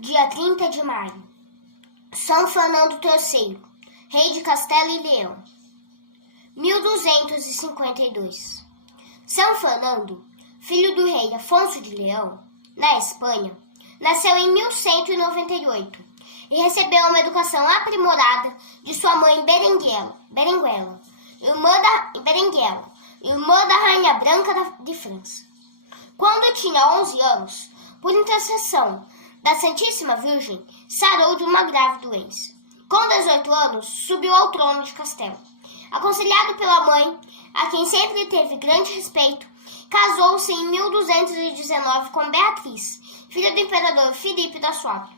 Dia 30 de maio. São Fernando III, rei de Castela e Leão. 1252. São Fernando, filho do rei Afonso de Leão, na Espanha, nasceu em 1198 e recebeu uma educação aprimorada de sua mãe Berenguela, irmã da Rainha Branca de França. Quando tinha 11 anos, por intercessão da Santíssima Virgem, sarou de uma grave doença. Com 18 anos, subiu ao trono de Castela. Aconselhado pela mãe, a quem sempre teve grande respeito, casou-se em 1219 com Beatriz, filha do imperador Filipe da Suábia.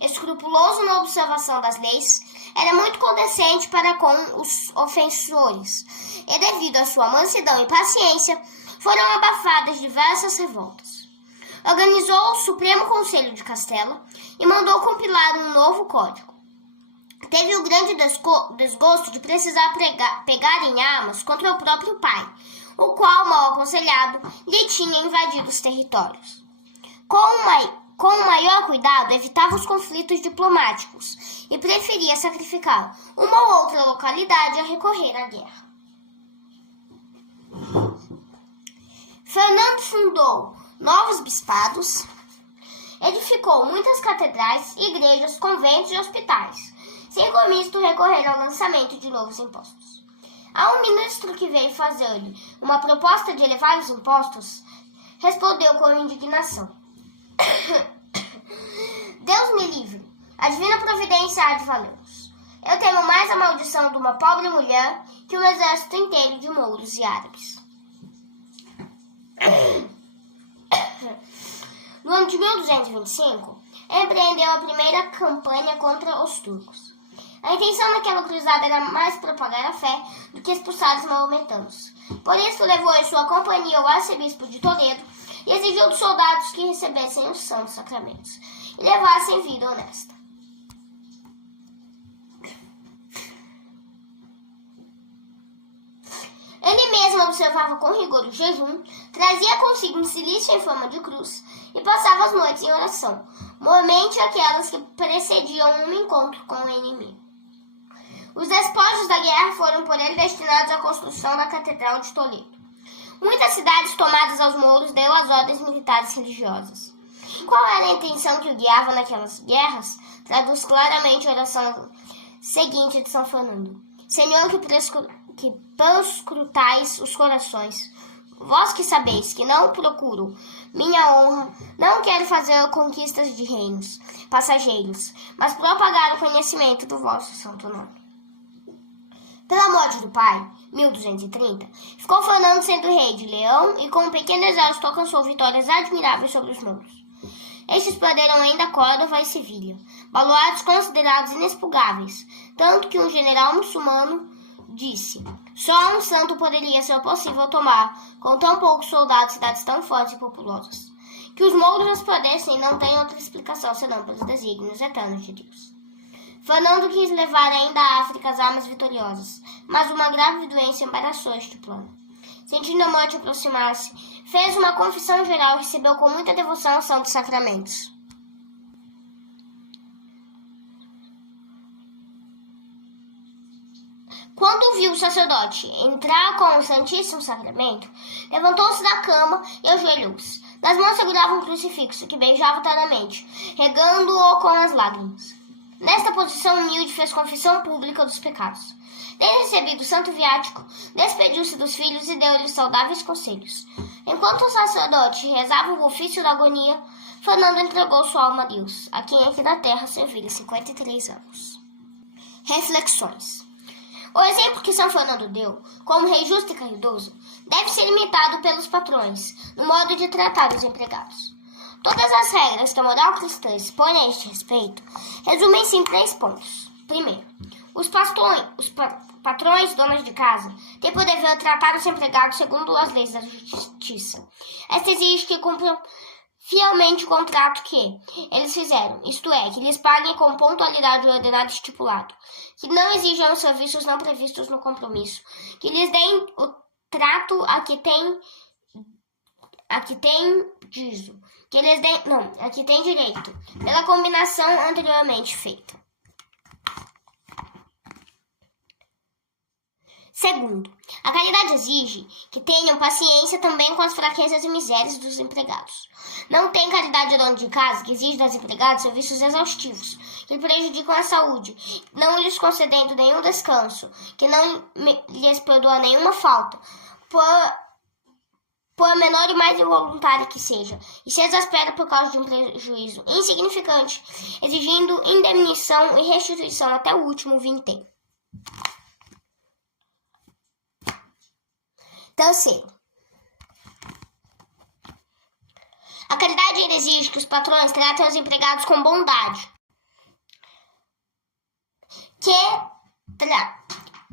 Escrupuloso na observação das leis, era muito condescendente para com os ofensores, e devido à sua mansidão e paciência, foram abafadas diversas revoltas. Organizou o Supremo Conselho de Castela e mandou compilar um novo código. Teve o grande desgosto de precisar pegar em armas contra o próprio pai, o qual, mal aconselhado, lhe tinha invadido os territórios. Com o maior cuidado, evitava os conflitos diplomáticos e preferia sacrificar uma ou outra localidade a recorrer à guerra. Fernando fundou novos bispados, edificou muitas catedrais, igrejas, conventos e hospitais, sem com isto recorrer ao lançamento de novos impostos. A um ministro que veio fazer-lhe uma proposta de elevar os impostos, respondeu com indignação: Deus me livre, a divina providência há de valer-nos. Eu temo mais a maldição de uma pobre mulher que um exército inteiro de mouros e árabes. No ano de 1225, empreendeu a primeira campanha contra os turcos. A intenção daquela cruzada era mais propagar a fé do que expulsar os maometanos. Por isso, levou em sua companhia ao arcebispo de Toledo e exigiu dos soldados que recebessem os santos sacramentos e levassem vida honesta. Ele mesmo observava com rigor o jejum, trazia consigo um cilício em forma de cruz e passava as noites em oração, mormente aquelas que precediam um encontro com o inimigo. Os despojos da guerra foram por ele destinados à construção da Catedral de Toledo. Muitas cidades tomadas aos mouros deu as ordens militares religiosas. Qual era a intenção que o guiava naquelas guerras? Traduz claramente a oração seguinte de São Fernando: Senhor, que perscrutais os corações, vós que sabeis que não procuro minha honra, não quero fazer conquistas de reinos passageiros, mas propagar o conhecimento do vosso santo nome. Pela morte do pai, 1230, ficou Fernando sendo rei de Leão e com um pequeno exército alcançou vitórias admiráveis sobre os mouros. Estes perderam ainda Córdoba e Sevilha, baluartes considerados inexpugnáveis, tanto que um general muçulmano disse: só um santo poderia ser possível tomar, com tão poucos soldados, cidades tão fortes e populosas. Que os mouros as perdessem não tem outra explicação senão pelos desígnios eternos de Deus. Fernando quis levar ainda à África as armas vitoriosas, mas uma grave doença embaraçou este plano. Sentindo a morte aproximar-se, fez uma confissão geral e recebeu com muita devoção os santos sacramentos. Quando viu o sacerdote entrar com o Santíssimo Sacramento, levantou-se da cama e ajoelhou-se. Nas mãos segurava um crucifixo que beijava ternamente, regando-o com as lágrimas. Nesta posição humilde fez confissão pública dos pecados. Tendo recebido o santo viático, despediu-se dos filhos e deu-lhes saudáveis conselhos. Enquanto o sacerdote rezava o ofício da agonia, Fernando entregou sua alma a Deus, a quem aqui na terra servira 53 anos. Reflexões. O exemplo que São Fernando deu, como rei justo e caridoso, deve ser imitado pelos patrões, no modo de tratar os empregados. Todas as regras que a moral cristã expõe a este respeito resumem-se em 3 pontos. Primeiro, os patrões, donas de casa, têm por dever tratar os empregados segundo as leis da justiça. Esta exige que cumpram fielmente o contrato que eles fizeram, isto é, que lhes paguem com pontualidade o ordenado estipulado, que não exijam os serviços não previstos no compromisso, que lhes deem o trato a que têm aqui tem disso, que eles aqui tem direito, pela combinação anteriormente feita. Segundo, a caridade exige que tenham paciência também com as fraquezas e misérias dos empregados. Não tem caridade dono de casa que exige das empregadas serviços exaustivos, que prejudicam a saúde, não lhes concedendo nenhum descanso, que não lhes perdoa nenhuma falta, por menor e mais involuntária que seja, e se exaspera por causa de um prejuízo insignificante, exigindo indemnização e restituição até o último vintém. Terceiro, a caridade exige que os patrões tratem os empregados com bondade,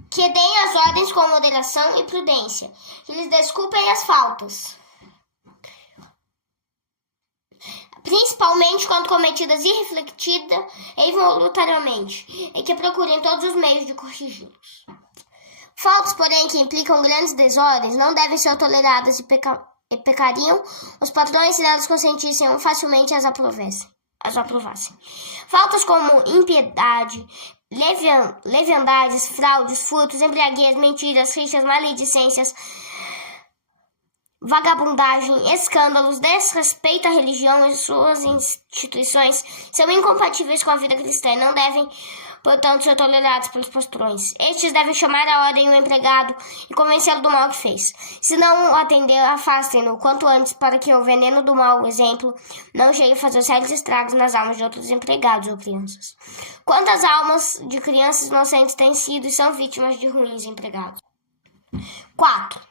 que deem as ordens com moderação e prudência, que lhes desculpem as faltas, principalmente quando cometidas irrefletida e involuntariamente, e que procurem todos os meios de corrigi-los. Faltas, porém, que implicam grandes desordens não devem ser toleradas e pecariam os patrões se elas consentissem ou facilmente as aprovassem. Faltas como impiedade, leviandades, fraudes, furtos, embriaguez, mentiras, rixas, maledicências, vagabundagem, escândalos, desrespeito à religião e suas instituições são incompatíveis com a vida cristã e não devem, portanto, ser tolerados pelos patrões. Estes devem chamar à ordem o empregado e convencê-lo do mal que fez. Se não o atender, afastem-no quanto antes, para que o veneno do mau exemplo não chegue a fazer sérios estragos nas almas de outros empregados ou crianças. Quantas almas de crianças inocentes têm sido e são vítimas de ruins empregados? Quarto,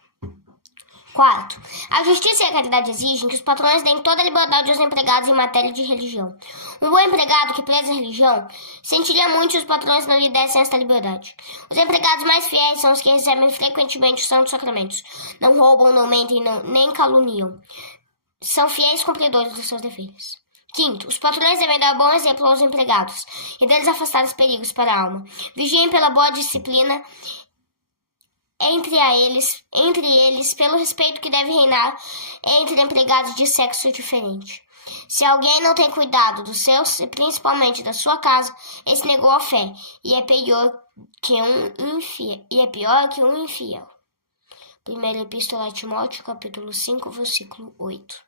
a justiça e a caridade exigem que os patrões deem toda a liberdade aos empregados em matéria de religião. Um bom empregado que preza a religião sentiria muito se os patrões não lhe dessem esta liberdade. Os empregados mais fiéis são os que recebem frequentemente os santos sacramentos. Não roubam, não mentem, nem caluniam. São fiéis cumpridores dos seus deveres. Quinto, os patrões devem dar bom exemplo aos empregados e deles afastar os perigos para a alma. Vigiem pela boa disciplina entre eles, pelo respeito que deve reinar entre empregados de sexo diferente. Se alguém não tem cuidado dos seus, e principalmente da sua casa, esse negou a fé, e é pior que um infiel. Primeira Epístola a Timóteo, capítulo 5, versículo 8.